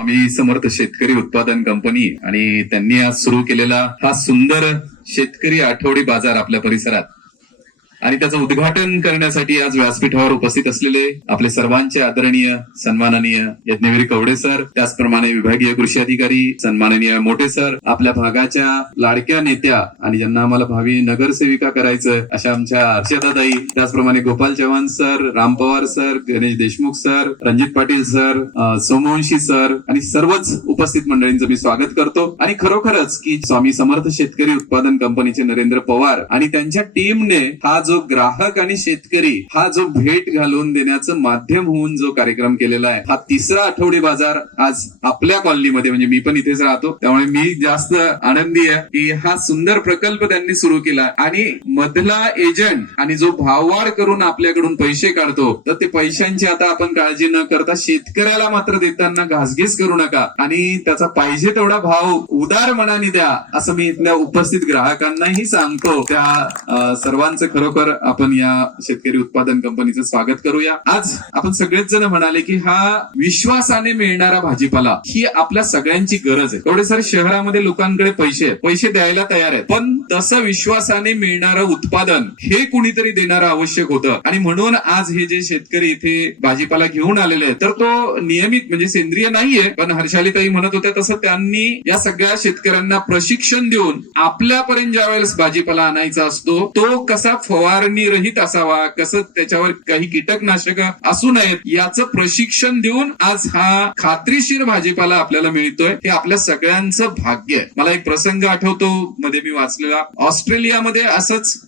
स्वामी समर्थ शेतकरी उत्पादन कंपनी आणि त्यांनी आज सुरू केलेला हा सुंदर शेतकरी आठवडी बाजार आपल्या परिसरात. आणि त्याचं उद्घाटन करण्यासाठी आज व्यासपीठावर उपस्थित असलेले आपले सर्वांचे आदरणीय सन्माननीय यज्ञवीर कवडे सर त्याचप्रमाणे विभागीय कृषी अधिकारी सन्माननीय मोठे सर आपल्या भागाच्या लाडक्या नेत्या आणि ज्यांना आम्हाला भावी नगरसेविका करायचं अशा आमच्या हर्षदाताई त्याचप्रमाणे Gopal Chavan sir Ram Pawar sir Ganesh Deshmukh sir Ranjit Patil sir Somvanshi sir आणि सर्वच उपस्थित मंडळींचं मी स्वागत करतो. आणि खरोखरच की स्वामी समर्थ शेतकरी उत्पादन कंपनीचे नरेंद्र पवार आणि त्यांच्या टीमने हा जो ग्राहक आणि शेतकरी हा जो भेट घालून देण्याचं माध्यम होऊन जो कार्यक्रम केलेला आहे हा तिसरा आठवडी बाजार आज आपल्या कॉलनीमध्ये म्हणजे मी पण इथेच राहतो. त्यामुळे मी जास्त आनंदी आहे की हा सुंदर प्रकल्प त्यांनी सुरू केला. आणि मधला एजंट आणि जो भाववाढ करून आपल्याकडून पैसे काढतो तर ते पैशांची आता आपण काळजी न करता शेतकऱ्याला मात्र देताना घासघीस करू नका. आणि त्याचा पाहिजे तेवढा भाव उदार मनाने द्या असं मी इथल्या उपस्थित ग्राहकांनाही सांगतो. त्या सर्वांचं खरोखर आपण या शेतकरी उत्पादन कंपनीचं स्वागत करूया. आज आपण सगळेच जण म्हणाले की हा विश्वासाने मिळणारा भाजीपाला ही आपल्या सगळ्यांची गरज आहे. एवढे सर शहरामध्ये लोकांकडे पैसे आहेत पैसे द्यायला तयार आहेत. पण तसं विश्वासाने मिळणारं उत्पादन हे कुणीतरी देणारं आवश्यक होतं. आणि म्हणून आज हे जे शेतकरी इथे भाजीपाला घेऊन आलेले आहेत तर तो नियमित म्हणजे सेंद्रिय नाहीये पण हर्षालीताई म्हणत होत्या तसं त्यांनी या सगळ्या शेतकऱ्यांना प्रशिक्षण देऊन आपल्यापर्यंत ज्यावेळेस भाजीपाला आणायचा असतो तो कसा फवारणी रहित असावा. कसं त्याच्यावर काही कीटकनाशक असू नयेत याचं प्रशिक्षण देऊन आज हा खात्रीशीर भाजीपाला आपल्याला मिळतोय. हे आपल्या सगळ्यांचं भाग्य आहे. मला एक प्रसंग आठवतो मध्ये मी वाचलेला. ऑस्ट्रेलियामध्ये असंच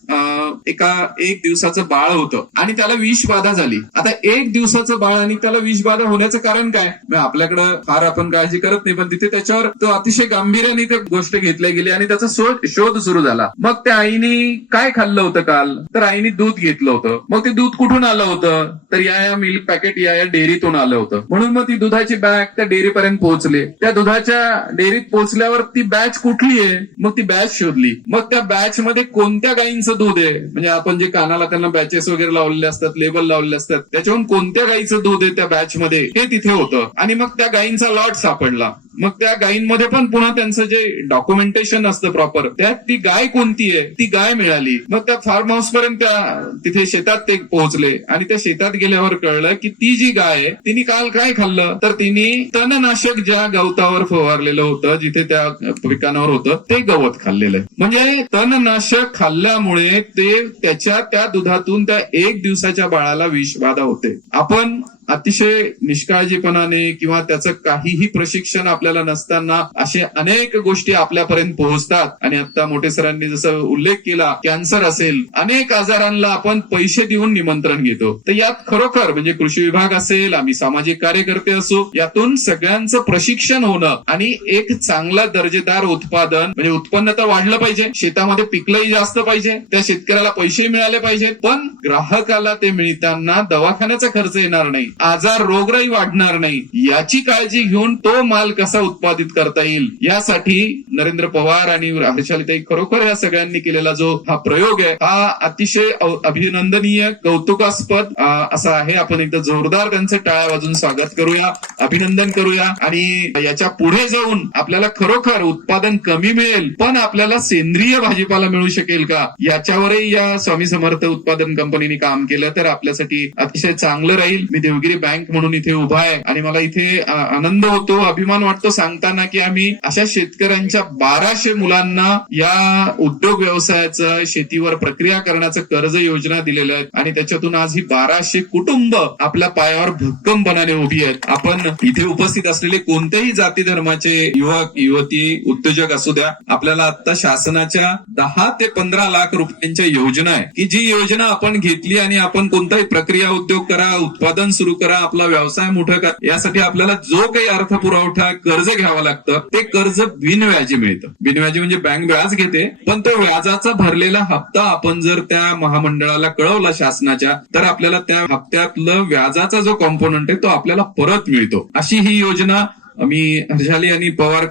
एका एक दिवसाचं बाळ होतं आणि त्याला विष बाधा झाली. आता एक दिवसाचं बाळ आणि त्याला विष बाधा होण्याचं कारण काय? आपल्याकडं फार आपण काळजी करत नाही पण तिथे त्याच्यावर तो अतिशय गांभीर्याने ते गोष्ट घेतल्या गेली आणि त्याचा शोध सुरू झाला. मग त्या आईने काय खाल्लं होतं काल? तर आईने दूध घेतलं होतं. मग ते दूध कुठून आलं होतं? तर या या मिल्क पॅकेट या या डेअरीतून आलं होतं. म्हणून मग ती दुधाची बॅग त्या डेअरीपर्यंत पोहोचले. त्या दुधाच्या डेअरीत पोहोचल्यावर ती बॅच कुठली आहे? मग ती बॅच शोधली. मग त्या बॅच मध्ये कोणत्या गायींचं दूध आहे? म्हणजे आपण जे कानाला त्यांना बॅचेस वगैरे लावलेले असतात लेबल लावलेले असतात त्याच्याहून कोणत्या गायीचं दूध आहे त्या बॅच मध्ये? हे तिथे होतं. आणि मग त्या गायींचा लॉट सापडला. मग त्या गायींमध्ये पण पुन्हा त्यांचं जे डॉक्युमेंटेशन असतं प्रॉपर त्यात ती गाय कोणती आहे ती गाय मिळाली. मग त्या फार्म हाऊस पर्यंत त्या तिथे शेतात ते पोहोचले. आणि त्या शेतात गेल्यावर कळलं की ती जी गाय आहे तिने काल काय खाल्लं? तर तिने तणनाशक ज्या गवतावर फवारलेलं होतं जिथे त्या पिकांवर होतं ते गवत खाल्लेलं आहे. म्हणजे तणनाशक खाल्ल्यामुळे ते त्याच्या त्या दुधातून त्या एक दिवसाच्या बाळाला विषबाधा होते. आपण अतिशय निष्काळजीपणाने किंवा त्याचं काहीही प्रशिक्षण आपल्याला नसताना असे अनेक गोष्टी आपल्यापर्यंत पोहोचतात. आणि आता मोठे सरांनी जसं उल्लेख केला कॅन्सर असेल अनेक आजारांना आपण पैसे देऊन निमंत्रण घेतो. तर यात खरोखर म्हणजे कृषी विभाग असेल आम्ही सामाजिक कार्यकर्ते असो यातून सगळ्यांचं प्रशिक्षण होणं आणि एक चांगला दर्जेदार उत्पादन म्हणजे उत्पन्न तर वाढलं पाहिजे शेतामध्ये पिकलंही जास्त पाहिजे त्या शेतकऱ्याला पैसे मिळाले पाहिजेत पण ग्राहकाला ते मिळताना दवाखान्याचा खर्च येणार नाही. आजार रोगराई वाढणार नाही. याची काळजी घेऊन तो माल कसा उत्पादित करता येईल यासाठी नरेंद्र पवार आणि हर्षालिताई खरोखर या सगळ्यांनी केलेला जो हा प्रयोग आहे हा अतिशय अभिनंदनीय कौतुकास्पद असा आहे. आपण एकदा जोरदार त्यांचे टाळ्या वाजून स्वागत करूया अभिनंदन करूया आणि याच्यापुढे जाऊन आपल्याला खरोखर उत्पादन कमी मिळेल पण आपल्याला सेंद्रिय भाजीपाला मिळू शकेल का? याच्यावरही या स्वामी समर्थ उत्पादन कंपनीने काम केलं तर आपल्यासाठी अतिशय चांगलं राहील. मी देवगिरी बँक म्हणून इथे उभा आहे. आणि मला इथे आनंद होतो अभिमान वाटतो सांगताना की आम्ही अशा शेतकऱ्यांच्या बाराशे मुलांना या उद्योग व्यवसायाचं शेतीवर प्रक्रिया करण्याचं कर्ज योजना दिलेलं आहे आणि त्याच्यातून आज ही बाराशे कुटुंब आपल्या पायावर भक्कमपणाने उभी आहेत. आपण इथे उपस्थित असलेले कोणत्याही जाती धर्माचे युवक युवती उद्योजक असू द्या आपल्याला आता शासनाच्या दहा ते पंधरा लाख रुपयांच्या योजना आहे. की जी योजना आपण घेतली आणि आपण कोणताही प्रक्रिया उद्योग करा उत्पादन सुरू करा आपला व्यवसाय मोठा करा. यासाठी आपल्याला जो काही अर्थ पुरवठा कर्ज घ्यावं लागतं ते कर्ज बिनव्याजी मिळतं. बिनव्याजी म्हणजे बँक व्याज घेते पण तो व्याजाचा भरलेला हप्ता आपण जर त्या महामंडळाला कळवला शासनाच्या तर आपल्याला त्या हप्त्यातलं व्याजाचा जो कॉम्पोनंट आहे तो आपल्याला परत मिळतो. अशी ही योजना मी हर्षाली आणि पवार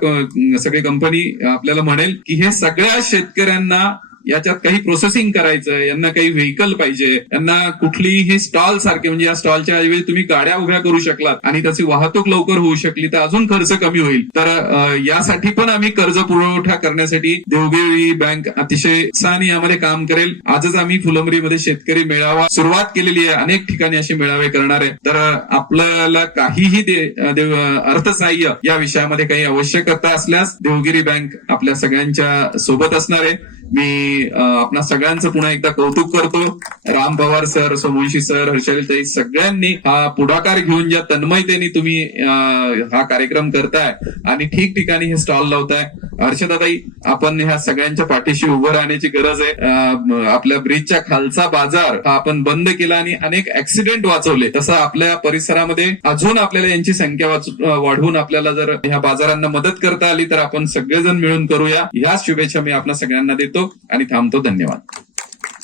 सगळी कंपनी आपल्याला म्हणेल की हे सगळ्या शेतकऱ्यांना याच्यात काही प्रोसेसिंग करायचं यांना काही व्हेकल पाहिजे यांना कुठलीही स्टॉल सारखे म्हणजे या स्टॉलच्या ऐवजी तुम्ही गाड्या उभ्या करू शकलात आणि त्याची वाहतूक लवकर होऊ शकली तर अजून खर्च कमी होईल. तर यासाठी पण आम्ही कर्ज पुरवठा करण्यासाठी देवगिरी बँक अतिशय उत्साहाने यामध्ये काम करेल. आजच आम्ही फुलंबरीमध्ये शेतकरी मेळावा सुरुवात केलेली आहे. अनेक ठिकाणी असे मेळावे करणार आहे. तर आपल्याला काहीही दे- अर्थसहाय्य या विषयामध्ये काही आवश्यकता असल्यास देवगिरी बँक आपल्या सगळ्यांच्या सोबत असणार आहे. मी आपणा सगळ्यांचं पुन्हा एकदा कौतुक करतो. राम पवार सर सोमवंशी सर हर्षलताई सगळ्यांनी हा पुढाकार घेऊन ज्या तन्मयतेने तुम्ही हा कार्यक्रम करताय आणि ठिकठिकाणी हे स्टॉल लावताय. हर्षदाताई आपण ह्या सगळ्यांच्या पाठीशी उभं राहण्याची गरज आहे. आपल्या ब्रिजच्या खालचा बाजार हा आपण बंद केला आणि अनेक ऍक्सिडेंट वाचवले. तसं आपल्या परिसरामध्ये अजून आपल्याला यांची संख्या वाढवून आपल्याला जर ह्या बाजारांना मदत करता आली तर आपण सगळेजण मिळून करूया. ह्या शुभेच्छा मी आपल्या सगळ्यांना देतो. आणि थांबतो. धन्यवाद.